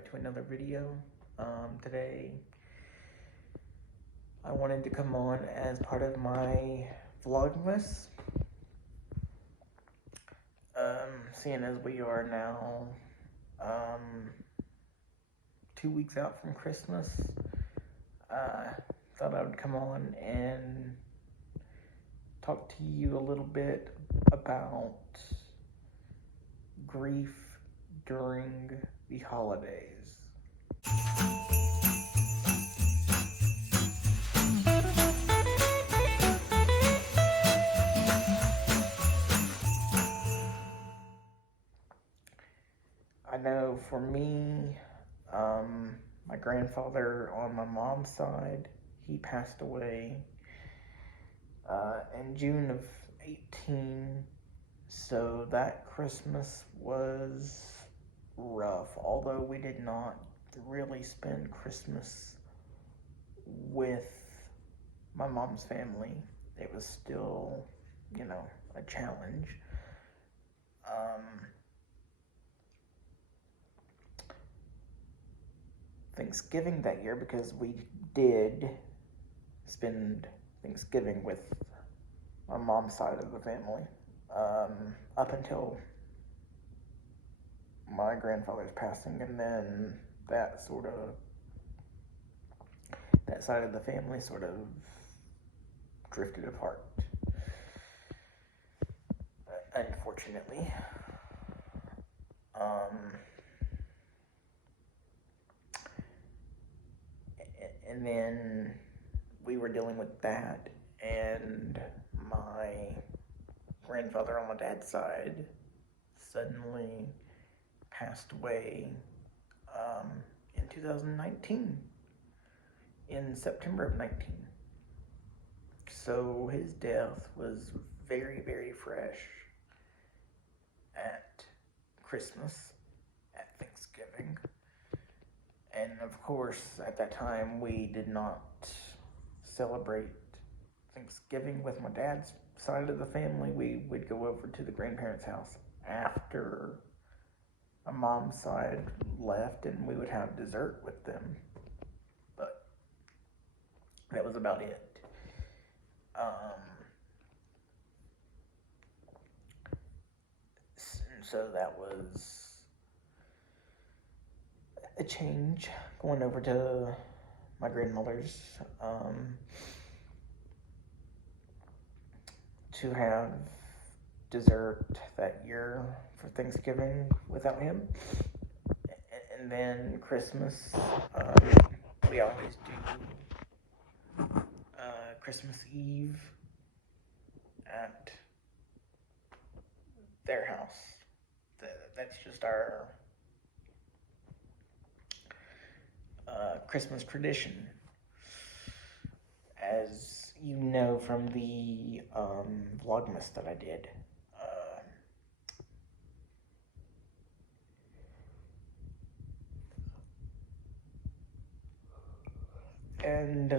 back to another video. Today I wanted to come on as part of my vlogmas. Seeing as we are now 2 weeks out from Christmas, thought I would come on and talk to you a little bit about grief during the holidays. I know for me, my grandfather on my mom's side, he passed away in June of 18. So that Christmas was rough, although we did not really spend Christmas with my mom's family. It was still, a challenge. Thanksgiving that year, because we did spend Thanksgiving with my mom's side of the family, up until my grandfather's passing, and then that side of the family sort of drifted apart, unfortunately. And then we were dealing with that, and my grandfather on my dad's side suddenly passed away in 2019, in September of 19. So his death was very, very fresh at Christmas, at Thanksgiving. And of course, at that time, we did not celebrate Thanksgiving with my dad's side of the family. We would go over to the grandparents' house after my mom's side left, and we would have dessert with them. But that was about it. So that was a change, going over to my grandmother's to have dessert that year for Thanksgiving without him. And then Christmas, we always do Christmas Eve at their house. That's just our Christmas tradition. As you know from the vlogmas that I did, and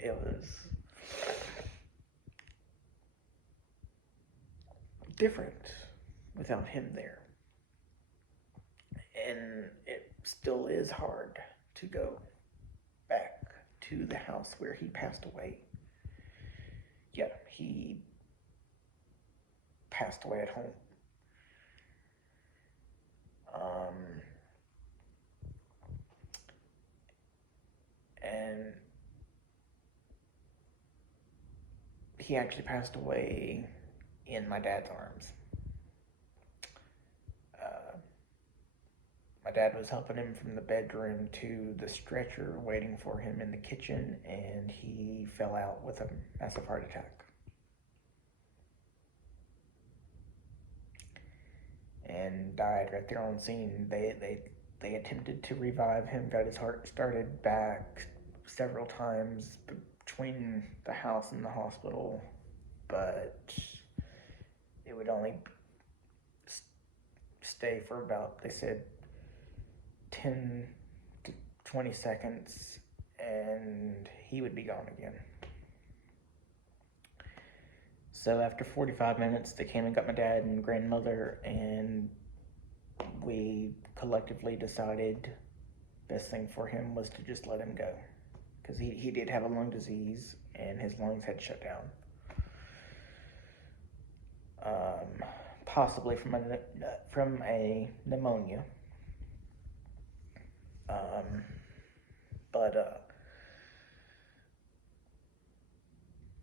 it was different without him there. And it still is hard to go back to the house where he passed away. Yeah, he passed away at home. And he actually passed away in my dad's arms. My dad was helping him from the bedroom to the stretcher, waiting for him in the kitchen, and he fell out with a massive heart attack. And died right there on scene. They attempted to revive him, got his heart started back several times between the house and the hospital, but it would only stay for about, they said, 10 to 20 seconds, and he would be gone again. So after 45 minutes, they came and got my dad and grandmother, and we collectively decided best thing for him was to just let him go, because he did have a lung disease and his lungs had shut down, possibly from a pneumonia. But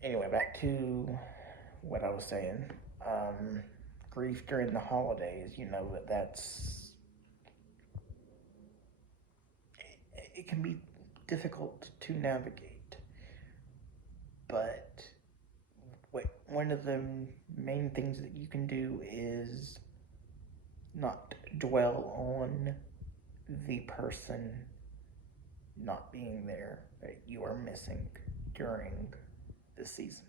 anyway, back to what I was saying. Grief during the holidays, that's it can be difficult to navigate, but one of the main things that you can do is not dwell on the person not being there that you are missing during the season.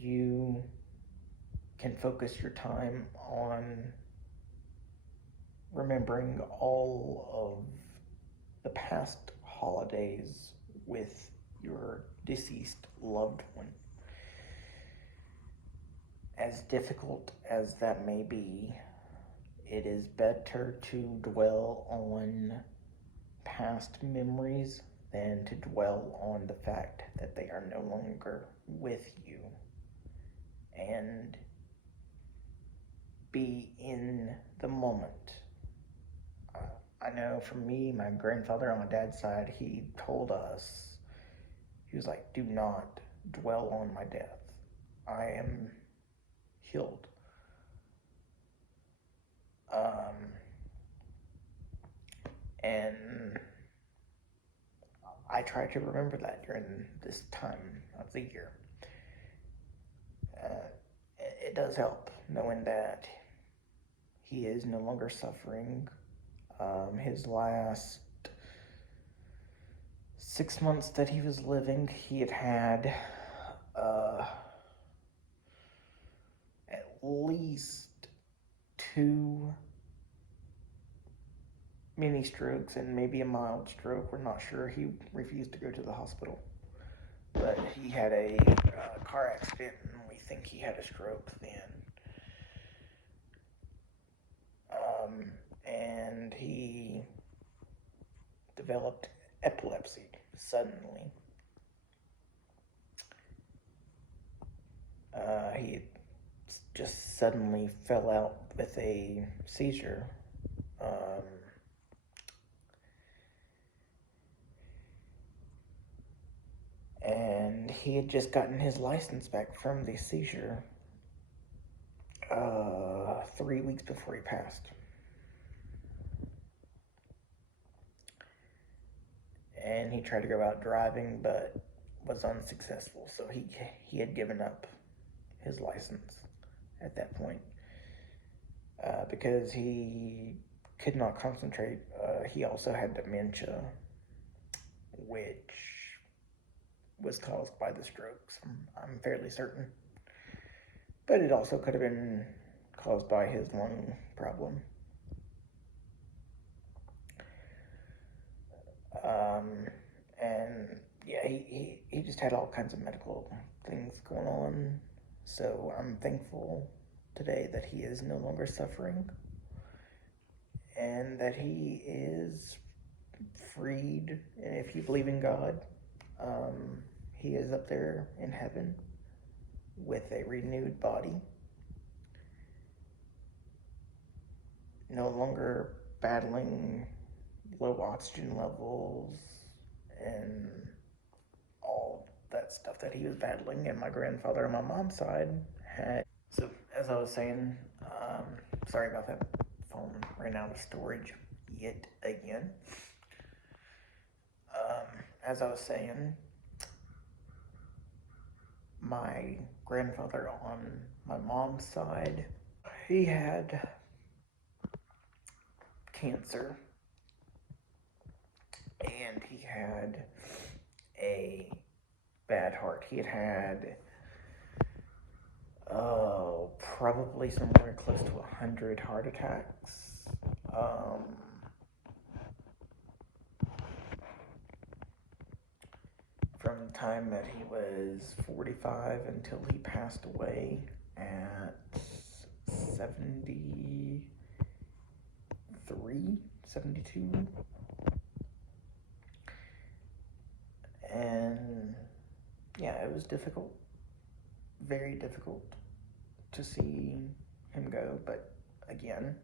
You can focus your time on remembering all of the past holidays with your deceased loved one. As difficult as that may be, it is better to dwell on past memories than to dwell on the fact that they are no longer with you, and be in the moment. I know for me, my grandfather on my dad's side, he told us, he was like, do not dwell on my death. I am healed. And I try to remember that during this time of the year. It does help knowing that he is no longer suffering. His last 6 months that he was living, he had at least 2 mini strokes and maybe a mild stroke. We're not sure. He refused to go to the hospital, but he had a car accident, and we think he had a stroke then. And he developed epilepsy suddenly. He just suddenly fell out with a seizure. And he had just gotten his license back from the seizure 3 weeks before he passed. And he tried to go out driving, but was unsuccessful. So he had given up his license at that point because he could not concentrate. He also had dementia, which was caused by the strokes, I'm fairly certain. But it also could have been caused by his lung problem. And yeah, he just had all kinds of medical things going on. So I'm thankful today that he is no longer suffering and that he is freed. And if you believe in God, he is up there in heaven with a renewed body, no longer battling low oxygen levels and all that stuff that he was battling. And my grandfather on my mom's side had. So as I was saying, sorry about that, phone ran out of storage yet again. As I was saying, my grandfather on my mom's side, he had cancer, and he had a bad heart. He had probably somewhere close to 100 heart attacks. from the time that he was 45 until he passed away at 73, 72. And yeah, it was difficult, very difficult to see him go, but again,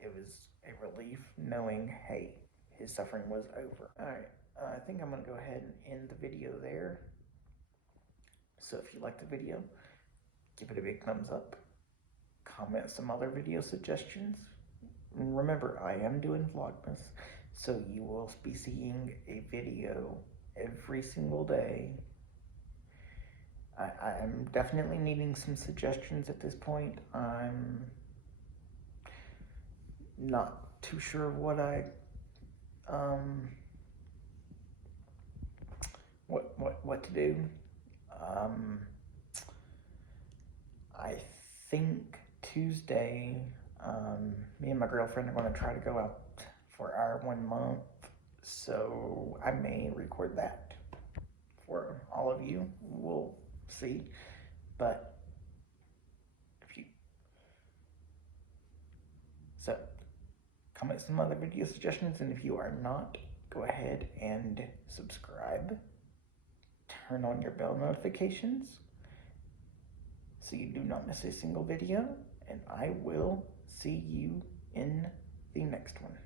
it was a relief knowing, hey, his suffering was over. All right, I think I'm gonna go ahead and end the video there. So if you liked the video, give it a big thumbs up. Comment some other video suggestions. Remember, I am doing vlogmas, so you will be seeing a video every single day. I'm definitely needing some suggestions at this point. I'm not too sure what what to do. I think Tuesday, me and my girlfriend are going to try to go out for our 1 month, so I may record that for all of you. We'll see, but so comment some other video suggestions, and if you are not, go ahead and subscribe. Turn on your bell notifications so you do not miss a single video, and I will see you in the next one.